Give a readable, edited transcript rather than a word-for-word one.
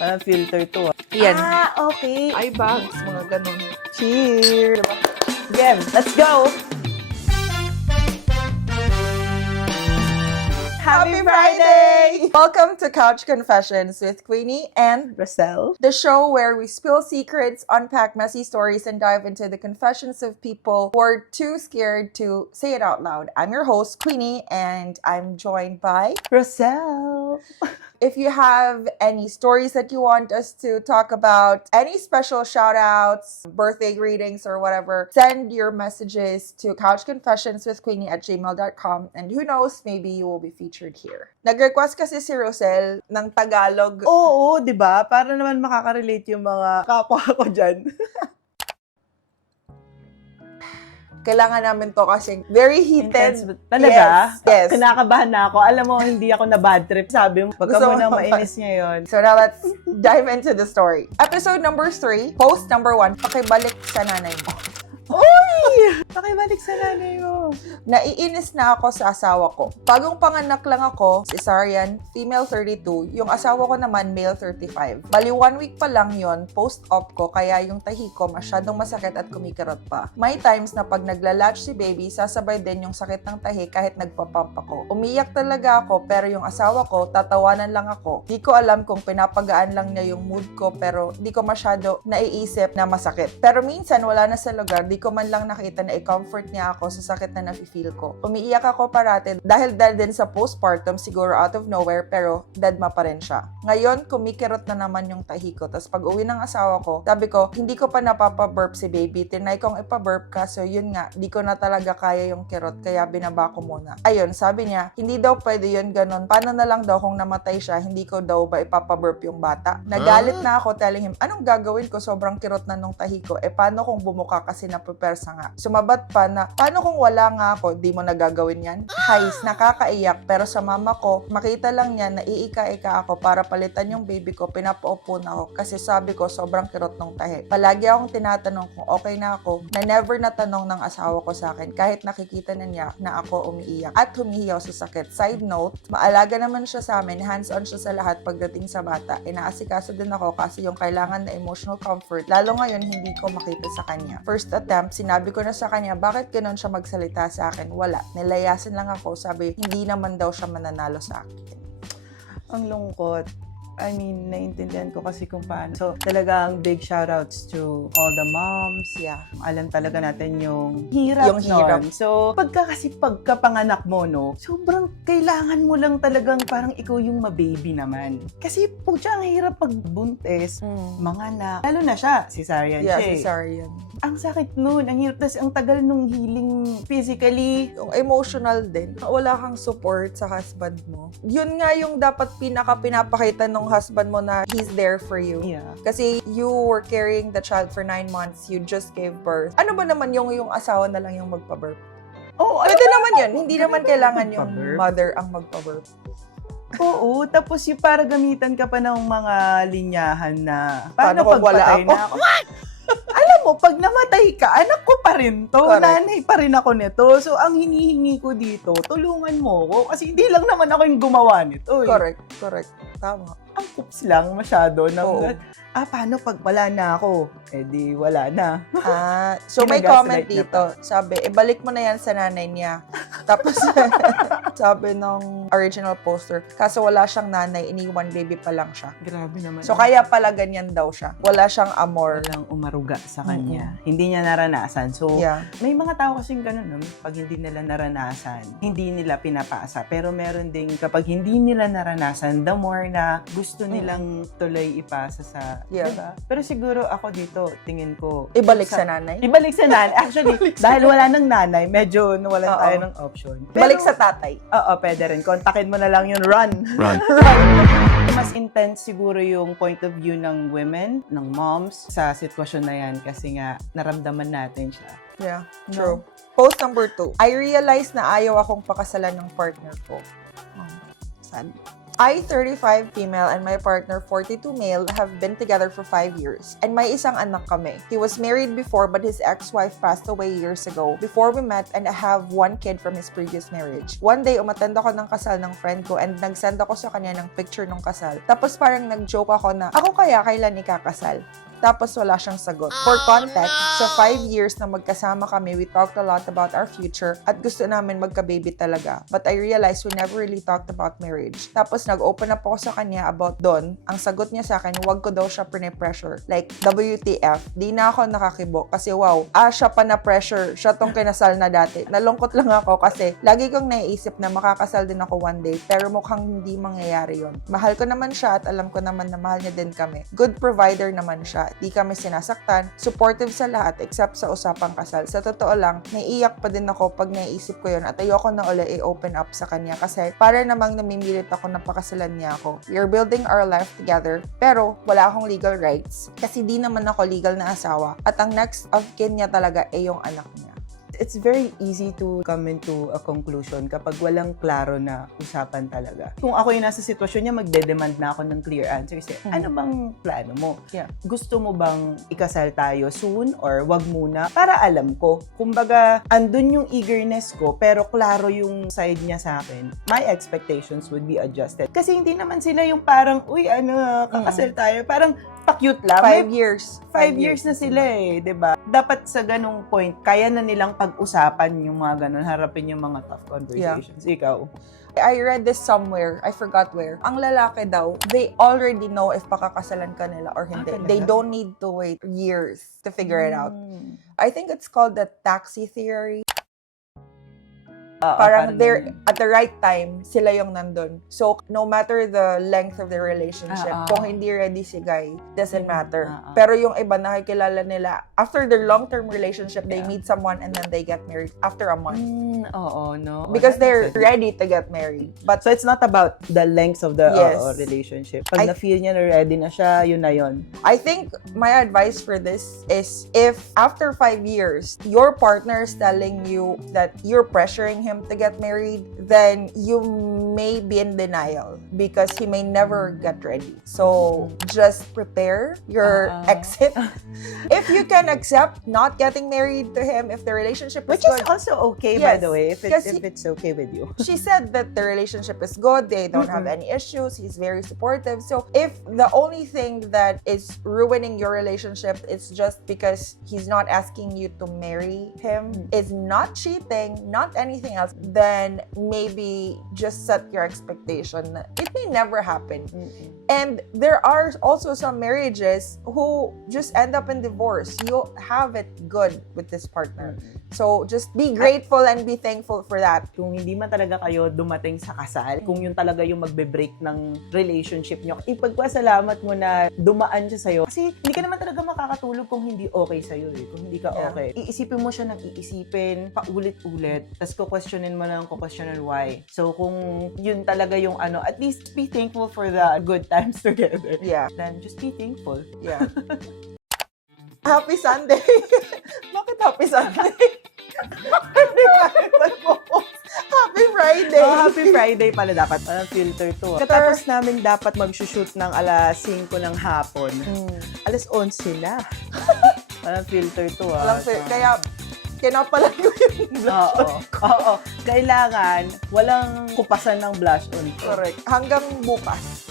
Parang filter to. Yan. Okay. Eye bags, mga ganun. Cheers! Again, let's go! Happy Friday! Welcome to Couch Confessions with Queenie and Rosel? the show where we spill secrets, unpack messy stories, and dive into the confessions of people who are too scared to say it out loud. I'm your host, Queenie, and I'm joined by... Rosel! If you have any stories that you want us to talk about, any special shout-outs, birthday greetings, or whatever, send your messages to couchconfessionswithqueenie@gmail.com, and who knows, maybe you will be featured here. Nag-request kasi si Rosel ng Tagalog. Oo, di ba? Para naman makaka-relate yung mga kapwa ko dyan. Kailangan namin to kasi very heated. Intense. Talaga? Yes. Kinakabahan na ako. Alam mo, hindi ako na bad trip. Sabi mo, pagka Gusto mo mo na naman. mainis ngayon. So now let's dive into the story. Episode number 3, post number 1, pakibalik sa nanay mo. Uy! Pakibalik sa nanay mo. Naiinis na ako sa asawa ko. Bagong panganak lang ako, cesarean, female 32, yung asawa ko naman male 35. Bali 1 week pa lang yon post-op ko, kaya yung tahi ko masyadong masakit at kumikirot pa. May times na pag naglalatch si baby, sasabay din yung sakit ng tahi kahit nagpapump ako. Umiyak talaga ako, pero yung asawa ko, tatawanan lang ako. Di ko alam kung pinapagaan lang niya yung mood ko, pero di ko masyado naiisip na masakit. Pero minsan wala na sa lugar, di ko man lang nakita na i-comfort niya ako sa sakit na nafe-feel ko. Umiiyak ako parate dahil din sa postpartum, siguro out of nowhere, pero deadma pa rin siya. Ngayon, kumikirot na naman yung tahi ko. Tapos pag uwi ng asawa ko, sabi ko, hindi ko pa napapa-burp si baby. Tinay kong ipa-burp kaso yun nga, di ko na talaga kaya yung kirot, kaya binaba ko muna. Ayun, sabi niya, hindi daw pwede yun ganun. Paano na lang daw kung namatay siya, hindi ko daw ba ipapa-burp yung bata? Nagalit na ako, telling him, anong gagawin ko? Sobrang kirot na nung tahi ko. Paano kung bumuka kasi napupersa nga? Sumabat pa na, paano kung wala nga ako, di mo nagagawin yan? Hais, nakakaiyak, pero sa mama ko, makita lang niya na iika-ika ako para palitan yung baby ko, pinapaupo na ako kasi sabi ko sobrang kirot nung tahi. Palagi akong tinatanong kung okay na ako, na never natanong ng asawa ko sa akin kahit nakikita na niya na ako umiiyak at humihiyaw sa sakit. Side note, maalaga naman siya sa amin, hands-on siya sa lahat pagdating sa bata. Inaasikaso din ako kasi yung kailangan na emotional comfort, lalo ngayon hindi ko makita sa kanya. First attempt, sinabi ko na sa kanya, bakit ganun siya magsalita sa akin? Wala. Nilayasin lang ako. Sabi, hindi naman daw siya mananalo sa akin. Ang lungkot. I mean, naiintindihan ko kasi kung paano. So, talagang big shoutouts to all the moms. Yeah. Alam talaga natin yung hirap Yung hirap. nun. So, pagkapanganak mo, no, sobrang kailangan mo lang talagang parang ikaw yung mababy naman. Kasi putya, ang hirap pagbuntis, manganak. Lalo na siya, cesarean Yeah, siya. cesarean. Ang sakit nun, ang hirap. Tas ang tagal nung healing physically. Yung emotional din. Wala kang support sa husband mo. Yun nga yung dapat pinapakita ng husband mo na he's there for you. Yeah. Kasi you were carrying the child for 9 months, you just gave birth. Ano ba naman yung asawa na lang yung magpa-birth? Oh, Pwede naman yun. Hindi naman kailangan yung magpa-birth? mother ang magpa-birth. Oo, tapos yung para gamitan ka pa ng mga linyahan na Paano paano kung wala pagpatay ako? na ako? Alam mo, pag namatay ka, anak ko pa rin to. Correct. Nanay pa rin ako nito. So, ang hinihingi ko dito, tulungan mo ko. Kasi hindi lang naman ako yung gumawa nito. Eh. Correct. Tama. Ang pups lang masyado. Oo. Paano pag wala na ako? Eh di, wala na. So may Ginagaslight comment na dito. Sabi, balik mo na yan sa nanay niya. Tapos, sabi ng original poster, kaso wala siyang nanay, iniwan baby pa lang siya. Grabe naman. So kaya pala ganyan daw siya. Wala siyang amor. walang umaruga sa kanya. Hindi niya naranasan. So, Yeah. may mga tao kasing ganun, no? Pag hindi nila naranasan, hindi nila pinapasa. Pero meron ding kapag hindi nila naranasan, the more na gusto nilang tuloy ipasa sa, Yeah. diba? Pero siguro ako dito, tingin ko, Ibalik sa nanay. ibalik sa nanay. Actually, dahil wala ng nanay, medyo nawalan Oo. tayo ng option. Balik sa tatay. Oo, pwede rin. Kontakin mo na lang yun, run. Run. Mas intense siguro yung point of view ng women, ng moms, sa sitwasyon na yan kasi nga naramdaman natin siya. Yeah, true. Post number 2. I realized na ayaw akong pakasalan ng partner ko. Sad. I, 35 female, and my partner, 42 male, have been together for 5 years. And may isang anak kami. He was married before but his ex-wife passed away years ago before we met, and I have 1 kid from his previous marriage. One day, umattend ako ng kasal ng friend ko and nag-send ako sa kanya ng picture ng kasal. Tapos parang nag-joke ako na, ako kaya kailan ikakasal? Tapos wala siyang sagot. For context, sa 5 years na magkasama kami, we talked a lot about our future at gusto namin magka-baby talaga. But I realized we never really talked about marriage. Tapos nag-open up ako sa kanya about doon. Ang sagot niya sa akin, wag ko daw siya pressure. Like, WTF. Di na ako nakakibo kasi wow, siya pa na pressure. Siya tong kinasal na dati. Nalungkot lang ako kasi lagi kong naiisip na makakasal din ako one day pero mukhang hindi mangyayari yon. Mahal ko naman siya at alam ko naman na mahal niya din kami. Good provider naman siya. Di kami sinasaktan, supportive sa lahat except sa usapang kasal. Sa totoo lang, naiiyak pa din ako pag naiisip ko yun at ayoko na uli i-open up sa kanya kasi para namang namimilit ako na pakasalan niya ako. We are building our life together pero wala akong legal rights kasi di naman ako legal na asawa at ang next of kin niya talaga ay yung anak niya. It's very easy to come into a conclusion kapag walang klaro na usapan talaga. Kung ako yung nasa sitwasyon niya, magde-demand na ako ng clear answers. Ano bang plano mo? Yeah. Gusto mo bang ikasal tayo soon or wag muna? Para alam ko. Kumbaga, andun yung eagerness ko pero klaro yung side niya sa akin. My expectations would be adjusted. Kasi hindi naman sila yung parang, uy, kakasal tayo. Parang, pa-cute lang. 5 years. 5 years na sila eh, 'di ba? Dapat sa ganung point, kaya na nilang pag-usapan yung mga ganun, harapin yung mga tough conversations. Ikaw? I read this somewhere, I forgot where. Ang lalaki daw, they already know if pakakasalan ka nila or hindi. Talaga? They don't need to wait years to figure it out. I think it's called the taxi theory. Parang they're at the right time, sila yung nandun. So, no matter the length of their relationship, kung hindi ready si guy, doesn't matter. Pero yung iba nakikilala nila, after their long-term relationship, they meet someone and then they get married after a month. Oo, no? Because they're ready to get married. But So, it's not about the length of the Yes. relationship. Pag na-feel niya na ready na siya, yun na yun. I think my advice for this is if after 5 years, your partner is telling you that you're pressuring him to get married, then you may be in denial because he may never get ready. So just prepare your exit. If you can accept not getting married to him, if the relationship is Which is good. also okay, by Yes, the way, if because it's okay with you. She said that the relationship is good, they don't have any issues, he's very supportive. So if the only thing that is ruining your relationship is just because he's not asking you to marry him, is not cheating, not anything else, then maybe just set your expectation. It may never happen. And there are also some marriages who just end up in divorce. You have it good with this partner. So just be grateful and be thankful for that. Kung hindi man talaga kayo dumating sa kasal, kung yun talaga yung magbe-break ng relationship nyo, ipagpasalamat mo na dumaan siya sa'yo. Kasi hindi ka naman talaga makakatulog kung hindi okay sa'yo eh. Kung hindi ka okay. Iisipin mo siya ng iisipin, paulit-ulit, tapos kukwestiyonin mo ng kukwestiyonin why. So kung yun talaga yung at least be thankful for the good times together. Yeah. Then just be thankful. Yeah. Happy Sunday! Bakit Happy Sunday? Happy Friday! Happy Friday pala dapat. Parang filter to. Katapos namin dapat mag-shoot ng alas 5 ng hapon. Alas 11 na. Parang filter to Kaya, kinapalan ko yung blush on. Oo. Kailangan walang kupasan ng blush on. Correct. Hanggang bukas.